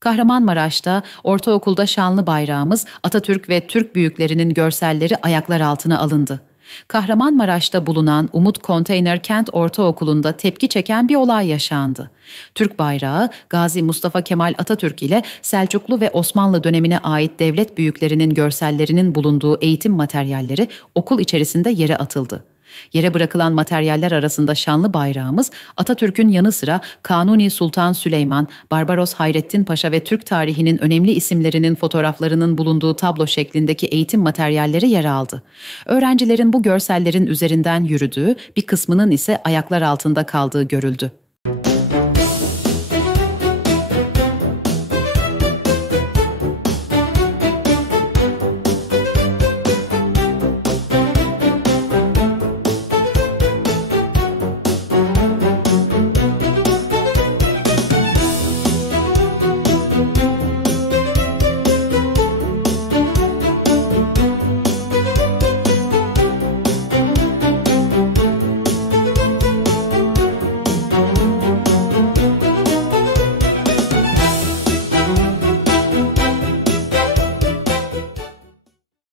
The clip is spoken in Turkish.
Kahramanmaraş'ta ortaokulda şanlı bayrağımız, Atatürk ve Türk büyüklerinin görselleri ayaklar altına alındı. Kahramanmaraş'ta bulunan Umut Konteyner Kent Ortaokulu'nda tepki çeken bir olay yaşandı. Türk bayrağı, Gazi Mustafa Kemal Atatürk ile Selçuklu ve Osmanlı dönemine ait devlet büyüklerinin görsellerinin bulunduğu eğitim materyalleri okul içerisinde yere atıldı. Yere bırakılan materyaller arasında şanlı bayrağımız, Atatürk'ün yanı sıra Kanuni Sultan Süleyman, Barbaros Hayrettin Paşa ve Türk tarihinin önemli isimlerinin fotoğraflarının bulunduğu tablo şeklindeki eğitim materyalleri yer aldı. Öğrencilerin bu görsellerin üzerinden yürüdüğü, bir kısmının ise ayaklar altında kaldığı görüldü.